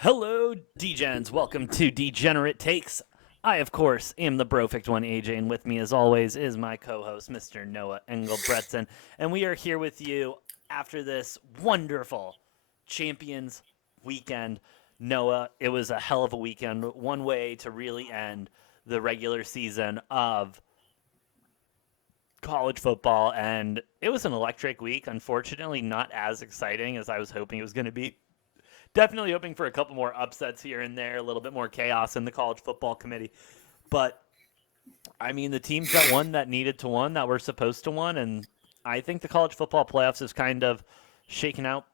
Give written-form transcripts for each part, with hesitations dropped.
Hello, Degens. Welcome to Degenerate Takes. I, of course, am the Brofict one, AJ, and with me, as always, is my co-host, Mr. Noah Engelbretson, and we are here with you after this wonderful Champions weekend. Noah, it was a hell of a weekend. One way to really end the regular season of college football, and it was an electric week. Unfortunately, not as exciting as I was hoping it was going to be. Definitely hoping for a couple more upsets here and there, a little bit more chaos in the college football committee. But I mean, the teams that won, that needed to win, that were supposed to win, and I think the college football playoffs is kind of shaken out,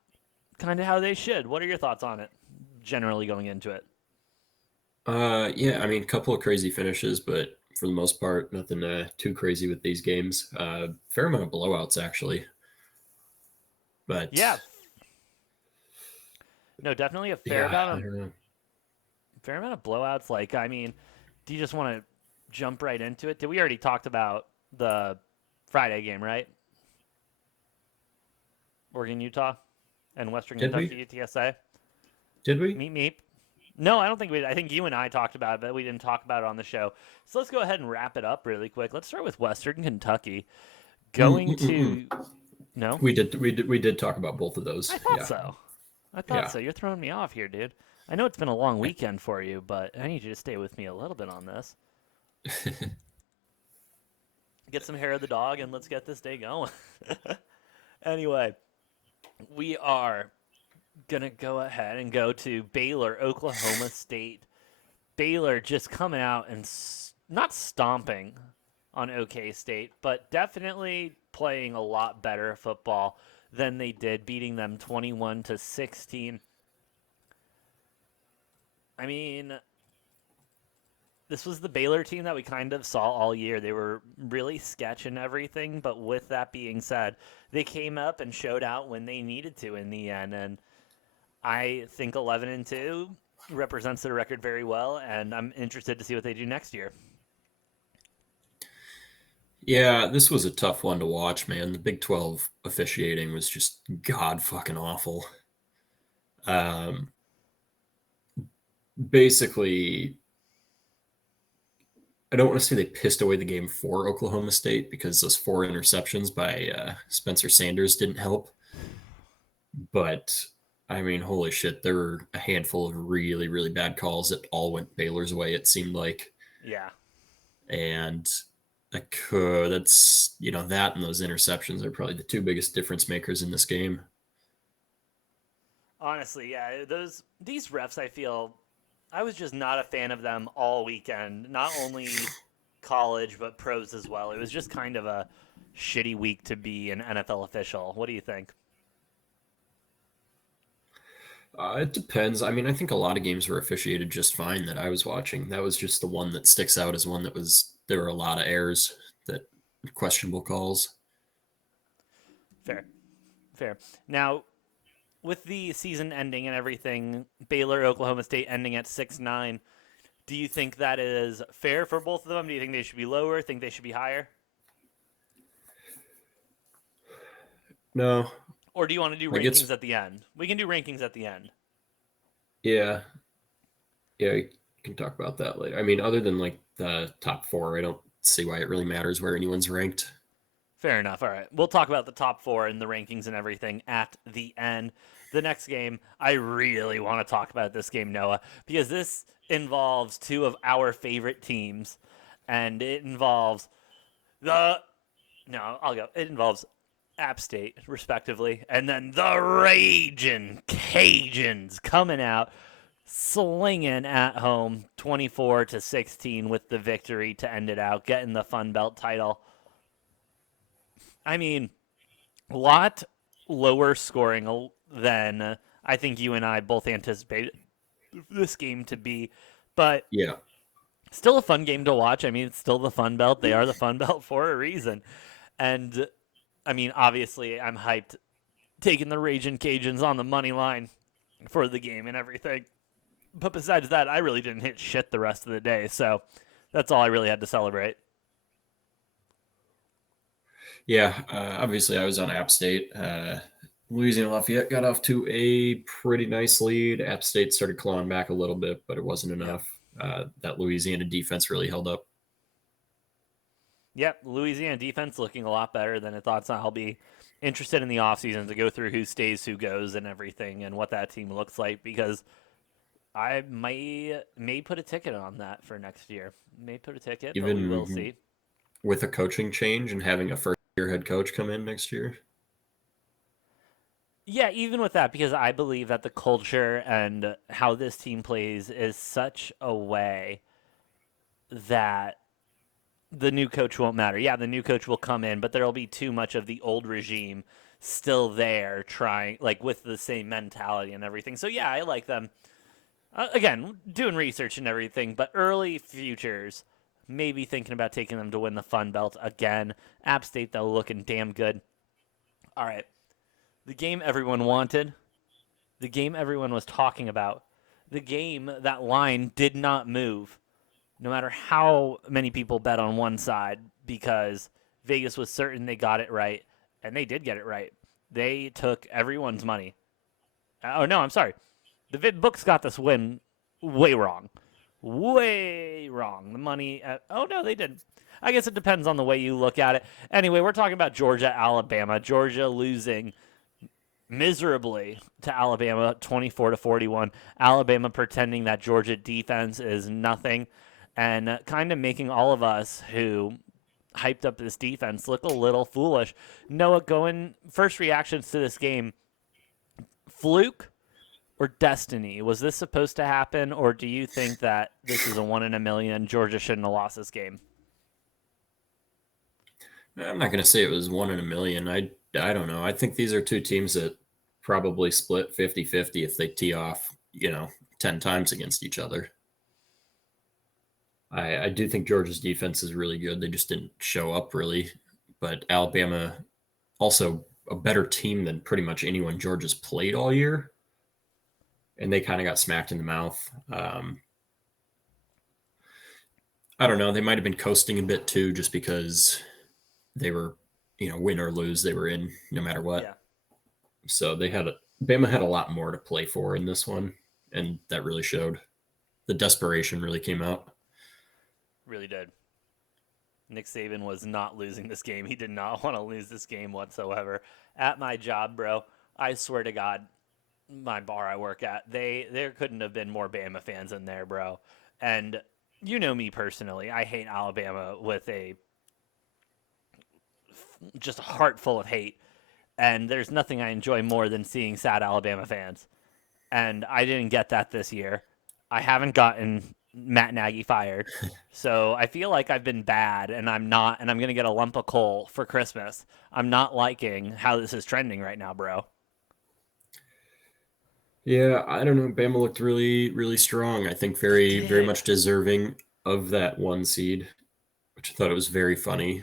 kind of how they should. What are your thoughts on it, generally going into it? Yeah, I mean, a couple of crazy finishes, but for the most part, nothing too crazy with these games. Fair amount of blowouts, actually. But Yeah, no, definitely a yeah, I don't know. fair amount of blowouts. Like, I mean, do you just want to jump right into it? Did we already talked about the Friday game, right? Oregon, Utah, and Western Did Kentucky, we? UTSA. Did we? Meet meet. No, I don't think we. I think you and I talked about it, but we didn't talk about it on the show. So let's go ahead and wrap it up really quick. Let's start with Western Kentucky Mm, going mm, mm, mm. to. No, We did talk about both of I those. thought Yeah, so. I thought yeah. so. You're throwing me off here, dude. I know it's been a long weekend for you, but I need you to stay with me a little bit on this. Get some hair of the dog, and let's get this day going. Anyway, we are gonna go ahead and go to Baylor, Oklahoma State. Baylor just coming out and not stomping on OK State, but definitely playing a lot better football than they did, beating them 21-16. I mean, this was the Baylor team that we kind of saw all year. They were really sketch and everything, but with that being said, they came up and showed out when they needed to in the end, and I think 11-2 represents their record very well, and I'm interested to see what they do next year. Yeah, this was a tough one to watch, man. The Big 12 officiating was just god fucking awful. Um, Basically, I don't want to say they pissed away the game for Oklahoma State because those four interceptions by Spencer Sanders didn't help. But I mean, holy shit, there were a handful of really, really bad calls that all went Baylor's way, it seemed like. Yeah, And that's, that and those interceptions are probably the two biggest difference makers in this game. honestly, yeah, these refs, I feel I was just not a fan of them all weekend. Not only college but pros as well. It was just kind of a shitty week to be an NFL official. What do you think? It depends. I mean, I think a lot of games were officiated just fine that I was watching. That was just the one that sticks out as one that there were a lot of errors, that questionable calls. Fair, fair. Now, with the season ending and everything, Baylor, Oklahoma State ending at 6-9. Do you think that is fair for both of them? Do you think they should be lower? Think they should be higher? No, Or do you want to do like rankings at the end? We can do rankings at the end. yeah, yeah, you can talk about that later. I mean, other than like the top four, I don't see why it really matters where anyone's ranked. Fair enough. All right. We'll talk about the top four and the rankings and everything at the end. The next game, I really want to talk about this game, Noah, because this involves two of our favorite teams, and it involves the. No, I'll go. It involves App State, respectively, and then the Raging Cajuns coming out slinging at home 24-16 with the victory to end it out, getting the Fun Belt title. I mean, a lot lower scoring than I think you and I both anticipated this game to be, but Yeah, still a fun game to watch. I mean, it's still the Fun Belt. They are the Fun Belt for a reason. And I mean, obviously, I'm hyped taking the Raging Cajuns on the money line for the game and everything. But besides that, I really didn't hit shit the rest of the day. So that's all I really had to celebrate. yeah. Obviously, I was on App State. Louisiana Lafayette got off to a pretty nice lead. App State started clawing back a little bit, but it wasn't Yep. enough. That Louisiana defense really held up. Yep, Louisiana defense looking a lot better than it thought. So I'll be interested in the offseason to go through who stays, who goes, and everything, and what that team looks like because I may put a ticket on that for next year. May put a ticket, but we will Even see. with a coaching change and having a first year head coach come in next year. Yeah, even with that, because I believe that the culture and how this team plays is such a way that the new coach won't matter. Yeah, the new coach will come in, but there'll be too much of the old regime still there trying like with the same mentality and everything. So yeah, I like them. Again, doing research and everything, but early futures, maybe thinking about taking them to win the Fun Belt again. App State though looking damn good. All right. The game everyone wanted, the game everyone was talking about, the game that line did not move no matter how many people bet on one side because Vegas was certain they got it right, and they did get it right. They took everyone's money. Oh, no, I'm sorry. The Vid books got this win way wrong. Way wrong. The money. Oh, no, they didn't. I guess it depends on the way you look at it. Anyway, we're talking about Georgia, Alabama. Georgia losing miserably to Alabama 24-41. Alabama pretending that Georgia defense is nothing and kind of making all of us who hyped up this defense look a little foolish. Noah, going first reactions to this game, fluke or destiny? Was this supposed to happen, or do you think that this is a 1 in a million and Georgia shouldn't have lost this game? I'm not going to say it was 1 in a million. I don't know. I think these are two teams that probably split 50-50 if they tee off, 10 times against each other. I do think Georgia's defense is really good. They just didn't show up really. But Alabama, also a better team than pretty much anyone Georgia's played all year. And they kind of got smacked in the mouth. I don't know. They might have been coasting a bit too, just because they were, win or lose, they were in no matter Yeah, what. So Bama had a lot more to play for in this one, and that really showed. The desperation really came out. really did. Nick Saban was not losing this game. He did not want to lose this game whatsoever. At my job, bro, I swear to God, my bar I work at, there couldn't have been more Bama fans in there, bro. And you know me personally, I hate Alabama with a just a heart full of hate. And there's nothing I enjoy more than seeing sad Alabama fans. And I didn't get that this year. I haven't gotten Matt Nagy fired. So I feel like I've been bad and I'm not and I'm going to get a lump of coal for Christmas. I'm not liking how this is trending right now, bro. Yeah, I don't know. Bama looked really, really strong. I think They very, very did. much deserving of that one seed, which I thought it was very funny.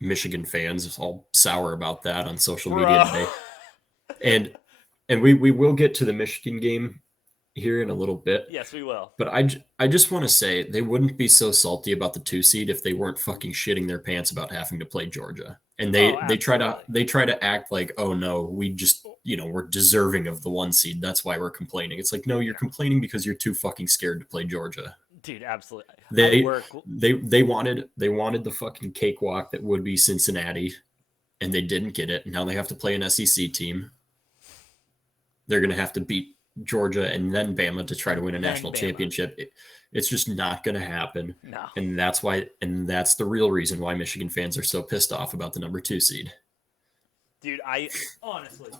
Michigan fans all sour about that on social media Bro. today. And we will get to the Michigan game here in a little bit. Yes, we will. But I just want to say they wouldn't be so salty about the 2 seed if they weren't fucking shitting their pants about having to play Georgia. And Oh, they absolutely. try to act like, oh no, we just we're deserving of the 1 seed. That's why we're complaining. It's like, no, you're Yeah. complaining because you're too fucking scared to play Georgia. Dude, absolutely. I They work they wanted the fucking cakewalk that would be Cincinnati, and they didn't get it. Now they have to play an SEC team. They're going to have to beat Georgia and then Bama to try to win a then national Bama. championship. It's just not going to happen. No. And that's the real reason why Michigan fans are so pissed off about the number 2 seed. Dude, I honestly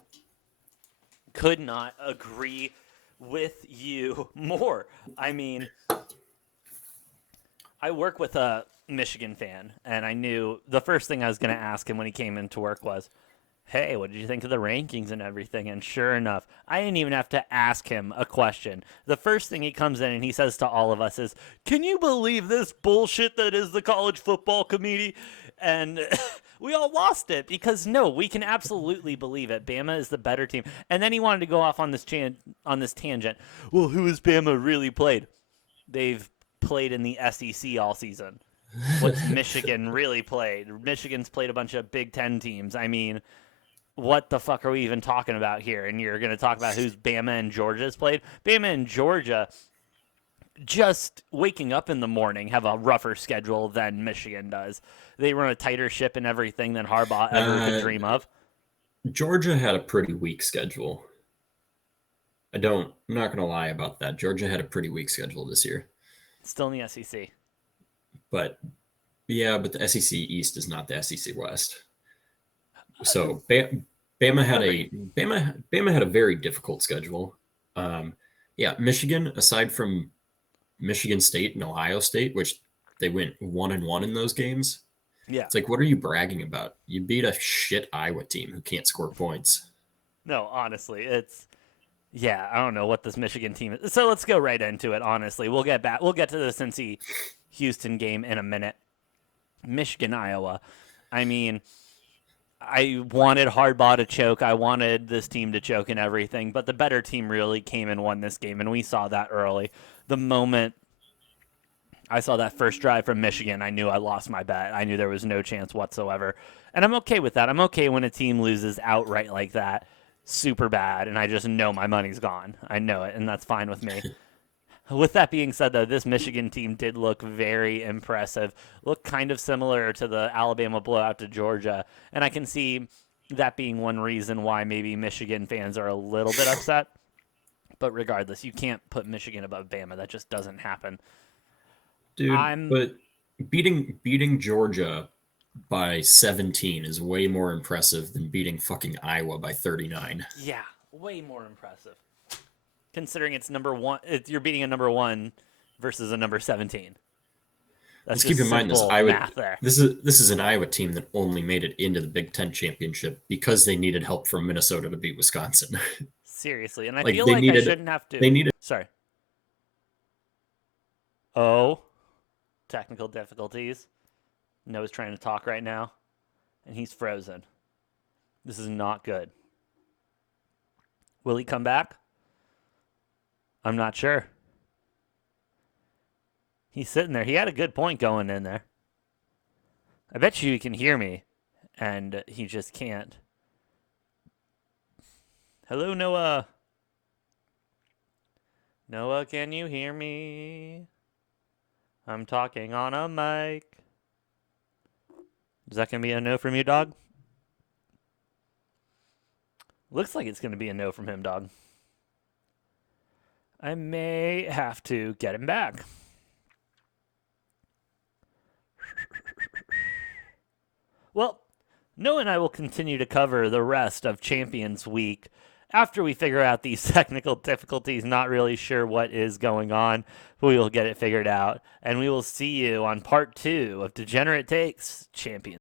could not agree with you more. I mean, I work with a Michigan fan, and I knew the first thing I was going to ask him when he came into work was, hey, what did you think of the rankings and everything? And sure enough, I didn't even have to ask him a question. The first thing he comes in and he says to all of us is, can you believe this bullshit that is the college football committee? And we all lost it because no, we can absolutely believe it. Bama is the better team. And then he wanted to go off on this tangent. Well, who has Bama really played? They've played in the SEC all season. What's Michigan really played? Michigan's played a bunch of Big Ten teams. I mean, what the fuck are we even talking about here? And you're going to talk about who's Bama and Georgia's played. Bama and Georgia, just waking up in the morning, have a rougher schedule than Michigan does. They run a tighter ship and everything than Harbaugh ever could Uh, dream of. Georgia had a pretty weak schedule. I'm not going to lie about that. Georgia had a pretty weak schedule this year. Still in the SEC. But yeah, but the SEC East is not the SEC West. Uh, So Bama had Agreed. Bama had a very difficult schedule. Um, yeah, Michigan, aside from Michigan State and Ohio State, which they went 1-1 in those games. Yeah. It's like, what are you bragging about? You beat a shit Iowa team who can't score points. No, honestly, yeah, I don't know what this Michigan team is. So let's go right into it, honestly. We'll get back. We'll get to the Cincy Houston game in a minute. Michigan, Iowa. I mean, I wanted Hardbaugh to choke. I wanted this team to choke and everything, but the better team really came and won this game, and we saw that early. The moment I saw that first drive from Michigan, I knew I lost my bet. I knew there was no chance whatsoever. And I'm okay with that. I'm okay when a team loses outright like that, super bad, and I just know my money's gone. I know it, and that's fine with me. With that being said, though, this Michigan team did look very impressive. Looked kind of similar to the Alabama blowout to Georgia. And I can see that being one reason why maybe Michigan fans are a little bit upset. But regardless, you can't put Michigan above Bama. That just doesn't happen. Dude, I'm, but beating Georgia by 17 is way more impressive than beating fucking Iowa by 39. yeah, way more impressive. Considering it's number one, you're beating a number one versus a number 17. That's Let's keep just in mind simple math there. this is an Iowa team that only made it into the Big Ten championship because they needed help from Minnesota to beat Wisconsin. Seriously. And I like feel like I shouldn't have to. they needed Sorry. Oh, technical difficulties. Noah's trying to talk right now, and he's frozen. This is not good. Will he come back? I'm not sure. He's sitting there. He had a good point going in there. I bet you he can hear me, and he just can't. Hello, Noah. Noah, can you hear me? I'm talking on a mic. Is that going to be a no from you, dog? Looks like it's going to be a no from him, dog. I may have to get him back. Well, Noah and I will continue to cover the rest of Champions Week after we figure out these technical difficulties. Not really sure what is going on, but we will get it figured out. And we will see you on part 2 of Degenerate Takes Champions.